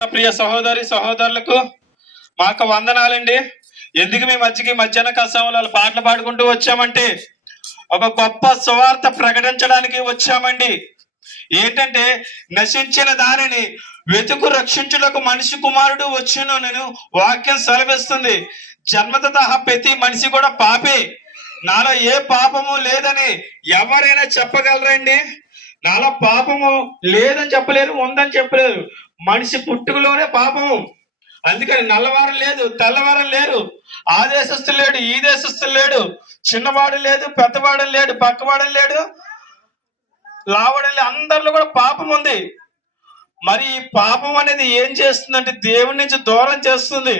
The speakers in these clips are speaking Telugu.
ప్రియ సహోదరి సహోదరులకు మాకు వందనాలండి. ఎందుకు మీ మధ్యాహ్న కసంలో పాటలు పాడుకుంటూ వచ్చామంటే ఒక గొప్ప సువార్త ప్రకటించడానికి వచ్చామండి. ఏంటంటే నశించిన దానిని వెతుకు రక్షించుటకు మనిషి కుమారుడు వచ్చును నేను వాక్యం సెలవిస్తుంది. జన్మతః ప్రతి మనిషి కూడా పాపే, నాలో ఏ పాపము లేదని ఎవరైనా చెప్పగలరండి? నాలో పాపము లేదని చెప్పలేరు, ఉందని చెప్పలేరు. మనిషి పుట్టుకలోనే పాపము. అందుకని నల్లవారం లేదు, తెల్లవారం లేరు, ఆ దేశస్తులు లేడు, ఈ దేశస్తులు లేడు, చిన్నవాడు లేదు, పెద్దవాడు లేడు, పక్కవాడు లేడు, లావడం లేదు, అందరిలో కూడా పాపం ఉంది. మరి ఈ పాపం అనేది ఏం చేస్తుందంటే దేవుడి నుంచి దూరం చేస్తుంది.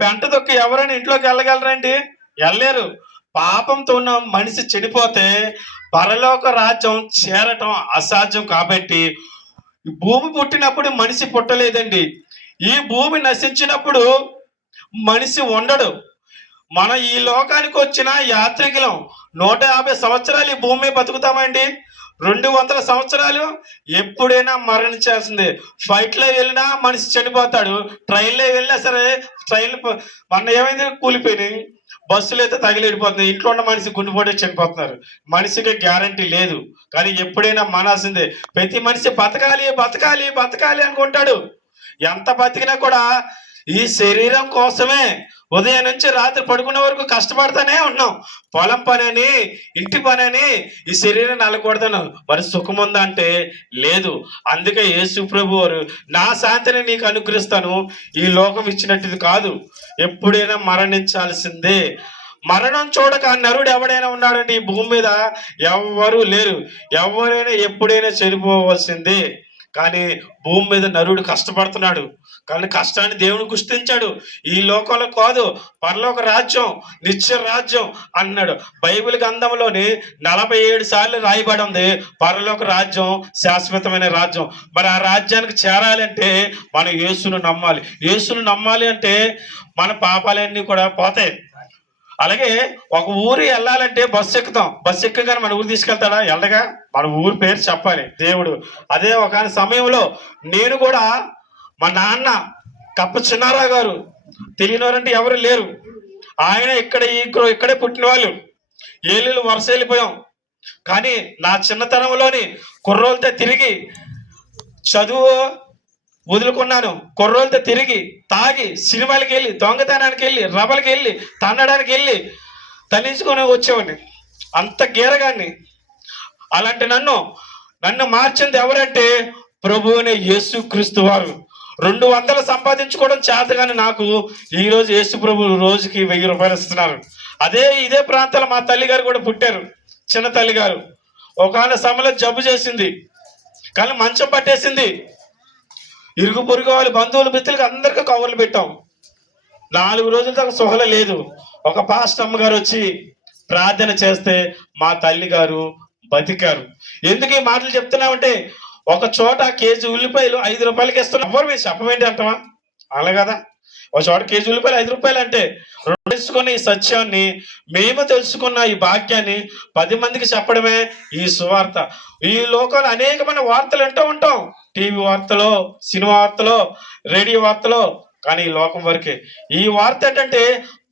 పెంట దొక్కి ఎవరైనా ఇంట్లోకి వెళ్ళగలరండి? వెళ్ళలేరు. పాపంతో ఉన్న మనిషి చెడిపోతే పరలోక రాజ్యం చేరటం అసాధ్యం. కాబట్టి భూమి పుట్టినప్పుడు మనిషి పుట్టలేదండి. ఈ భూమి నశించినప్పుడు మనిషి ఉండడు. మనం ఈ లోకానికి వచ్చిన యాత్రికులం. 150 సంవత్సరాలు ఈ భూమి బతుకుతామండి. 200 సంవత్సరాలు ఎప్పుడైనా మరణించాల్సిందే. ఫ్లైట్లో వెళ్ళినా మనిషి చనిపోతాడు, ట్రైన్లో వెళ్ళినా సరే ట్రైన్ మొన్న ఏమైంది, కూలిపోయినాయి. బస్సులు అయితే తగిలిడిపోతుంది, ఇంట్లో ఉన్న మనిషి గుండెపోటే చనిపోతున్నారు. మనిషికి గ్యారంటీ లేదు, కానీ ఎప్పుడైనా మనాల్సిందే. ప్రతి మనిషి బతకాలి బతకాలి బతకాలి అనుకుంటాడు. ఎంత బతికినా కూడా ఈ శరీరం కోసమే ఉదయం నుంచి రాత్రి పడుకునే వరకు కష్టపడతానే ఉన్నాం. పొలం పని అని, ఇంటి పని అని ఈ శరీరం నలగొడతాను. మరి సుఖం ఉందా అంటే లేదు. అందుకే యేసు ప్రభు వారు నా శాంతిని నీకు అనుగ్రహిస్తాను, ఈ లోకం ఇచ్చినట్టుది కాదు, ఎప్పుడైనా మరణించాల్సిందే. మరణం చూడక నరుడు ఎవడైనా ఉన్నాడంటే ఈ భూమి మీద ఎవ్వరూ లేరు. ఎవరైనా ఎప్పుడైనా చనిపోవలసిందే. కానీ భూమి మీద నరుడు కష్టపడుతున్నాడు, కానీ కష్టాన్ని దేవుడు గుర్తించాడు. ఈ లోకంలో కాదు, పరలోక రాజ్యం, నిత్య రాజ్యం అన్నాడు. బైబిల్ గ్రంథంలోని 47 సార్లు రాయబడి ఉంది పరలోక రాజ్యం శాశ్వతమైన రాజ్యం. మరి ఆ రాజ్యానికి చేరాలంటే మనం యేసును నమ్మాలి. యేసును నమ్మాలి అంటే మన పాపాలన్నీ కూడా పోతాయి. అలాగే ఒక ఊరు వెళ్ళాలంటే బస్సు ఎక్కుతాం. బస్సు ఎక్కగానే మన ఊరు తీసుకెళ్తాడా? వెళ్ళగా మన ఊరి పేరు చెప్పాలి దేవుడు. అదే ఒక సమయంలో నేను కూడా, మా నాన్న కప్ప చిన్నారావు గారు, తెలియనివారంటే ఎవరు లేరు. ఆయన ఇక్కడే పుట్టిన వాళ్ళు. ఏళ్ళు వరుస వెళ్ళిపోయాం. కానీ నా చిన్నతనంలోని కుర్రోలతో తిరిగి చదువు వదులుకున్నాను. కుర్రోలతో తిరిగి తాగి సినిమాలకి వెళ్ళి, దొంగతనానికి వెళ్ళి, రబలకి వెళ్ళి, తన్నడానికి వెళ్ళి తన్నించుకొని వచ్చేవాడిని. అంత గీరగాన్ని. అలాంటి నన్ను మార్చింది ఎవరంటే ప్రభువునే యేసుక్రీస్తు వారు. 200 సంపాదించుకోవడం చేత కానీ నాకు ఈరోజు యేసు ప్రభు రోజుకి 1000 రూపాయలు ఇస్తున్నారు. ఇదే ప్రాంతంలో మా తల్లిగారు కూడా పుట్టారు. చిన్న తల్లిగారు ఒకనొక సమయంలో జబ్బు చేసింది, కానీ మంచం పట్టేసింది. ఇరుగు పొరుగు వాళ్ళు, బంధువులు, మిత్రులకి అందరికీ కవర్లు పెట్టాం. 4 రోజుల దాకా సుహల లేదు. ఒక పాస్టర్ అమ్మగారు వచ్చి ప్రార్థన చేస్తే మా తల్లి గారు బతికారు. ఎందుకు ఈ మాటలు చెప్తున్నామంటే, ఒక చోట కేజీ ఉల్లిపాయలు 5 రూపాయలకి ఇస్తున్నాం. ఎవరు మీరు చెప్పమేంటి అంటావా? అలా కదా. ఒక చోట కేజీ ఉల్లిపాయలు 5 రూపాయలు అంటే, తెలుసుకున్న ఈ సత్యాన్ని, మేము తెలుసుకున్న ఈ భాగ్యాన్ని 10 మందికి చెప్పడమే ఈ సువార్త. ఈ లోకంలో అనేకమైన వార్తలు వింటూ ఉంటాం, టీవీ వార్తలో, సినిమా వార్తలో, రేడియో వార్తలో. కానీ ఈ లోకం వరకే. ఈ వార్త ఏంటంటే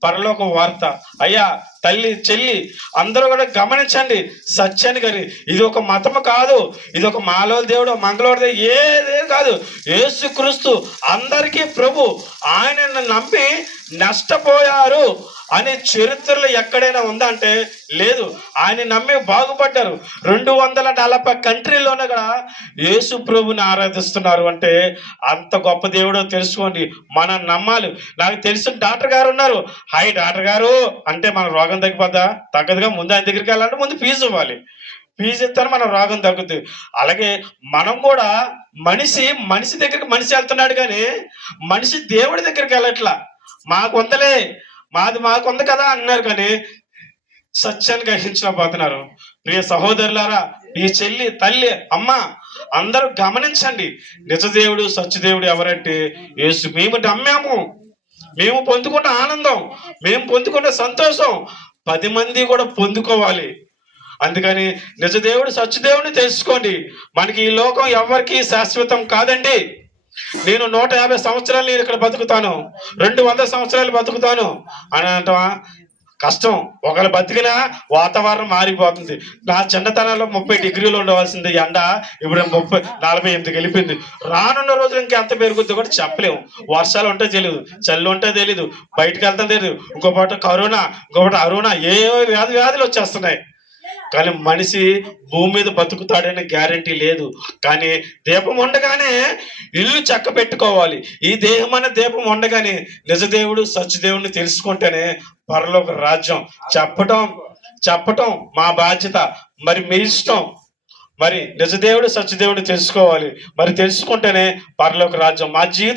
పరలోక వార్త. అయ్యా, తల్లి, చెల్లి అందరూ కూడా గమనించండి సత్యాన్ని. గారి ఇది ఒక మతము కాదు, ఇది ఒక మాలోల దేవుడు, మంగళవారి దేవుడు ఏదే కాదు. యేసుక్రీస్తు అందరికీ ప్రభు. ఆయనను నమ్మి నష్టపోయారు అనే చరిత్రలో ఎక్కడైనా ఉందంటే లేదు. ఆయన నమ్మి బాగుపడ్డారు. 240 కంట్రీలోనే కూడా యేసు ప్రభుని ఆరాధిస్తున్నారు. అంటే అంత గొప్ప దేవుడో తెలుసుకోండి. మనం నమ్మాలి. నాకు తెలిసిన డాక్టర్ గారు ఉన్నారు. హాయ్ డాక్టర్ గారు అంటే మన రోగం తగ్గిపోద్దా? తగ్గదుగా. ముందు ఆయన దగ్గరికి వెళ్ళాలంటే ముందు ఫీజు ఇవ్వాలి. ఫీజు ఇస్తాను మన రోగం తగ్గుతుంది. అలాగే మనం కూడా మనిషి దగ్గరికి మనిషి వెళ్తున్నాడు, కానీ మనిషి దేవుడి దగ్గరికి వెళ్ళట్లా. మాకుందలే, మాకుంది కదా అన్నారు, కానీ సత్యాన్ని గ్రహించలేకపోతున్నారు. ప్రియ సహోదరులారా, ఈ చెల్లి, తల్లి, అమ్మ అందరూ గమనించండి. నిజదేవుడు, సత్యదేవుడు ఎవరంటే యేసు. మేము నమ్మాము, మేము పొందుకున్న ఆనందం, మేము పొందుకున్న సంతోషం 10 మంది కూడా పొందుకోవాలి. అందుకని నిజదేవుడు, సత్యదేవుడిని తెలుసుకోండి. మనకి ఈ లోకం ఎవరికి శాశ్వతం కాదండి. నేను 150 సంవత్సరాలు నేను ఇక్కడ బతుకుతాను, 200 సంవత్సరాలు బతుకుతాను అని అంటావా? కష్టం. ఒకళ్ళు బతికినా వాతావరణం మారిపోతుంది. నా చిన్నతనంలో 30 డిగ్రీలు ఉండవలసింది ఎండ ఇప్పుడు 48 వెళ్ళిపోయింది. రానున్న రోజులు ఇంకా ఎంత పెరుగుద్దో కూడా చెప్పలేము. వర్షాలు ఉంటే తెలియదు, చల్లి ఉంటే తెలియదు, బయటకు వెళ్తాం తెలియదు, ఇంకో పాట కరోనా, ఇంకొకటి అరుణ, ఏ వ్యాధులు వచ్చేస్తున్నాయి. కానీ మనిషి భూమి మీద బతుకుతాడనే గ్యారంటీ లేదు. కానీ దీపం ఉండగానే ఇల్లు చక్క పెట్టుకోవాలి. ఈ దేహం అనే దీపం ఉండగానే నిజదేవుడు సత్యదేవుడిని తెలుసుకుంటేనే పరలోక రాజ్యం. చెప్పటం చెప్పటం మా బాధ్యత, మరి మీ ఇష్టం. మరి నిజదేవుడు సత్యదేవుడు తెలుసుకోవాలి, మరి తెలుసుకుంటేనే పరలోక రాజ్యం. మా జీవితం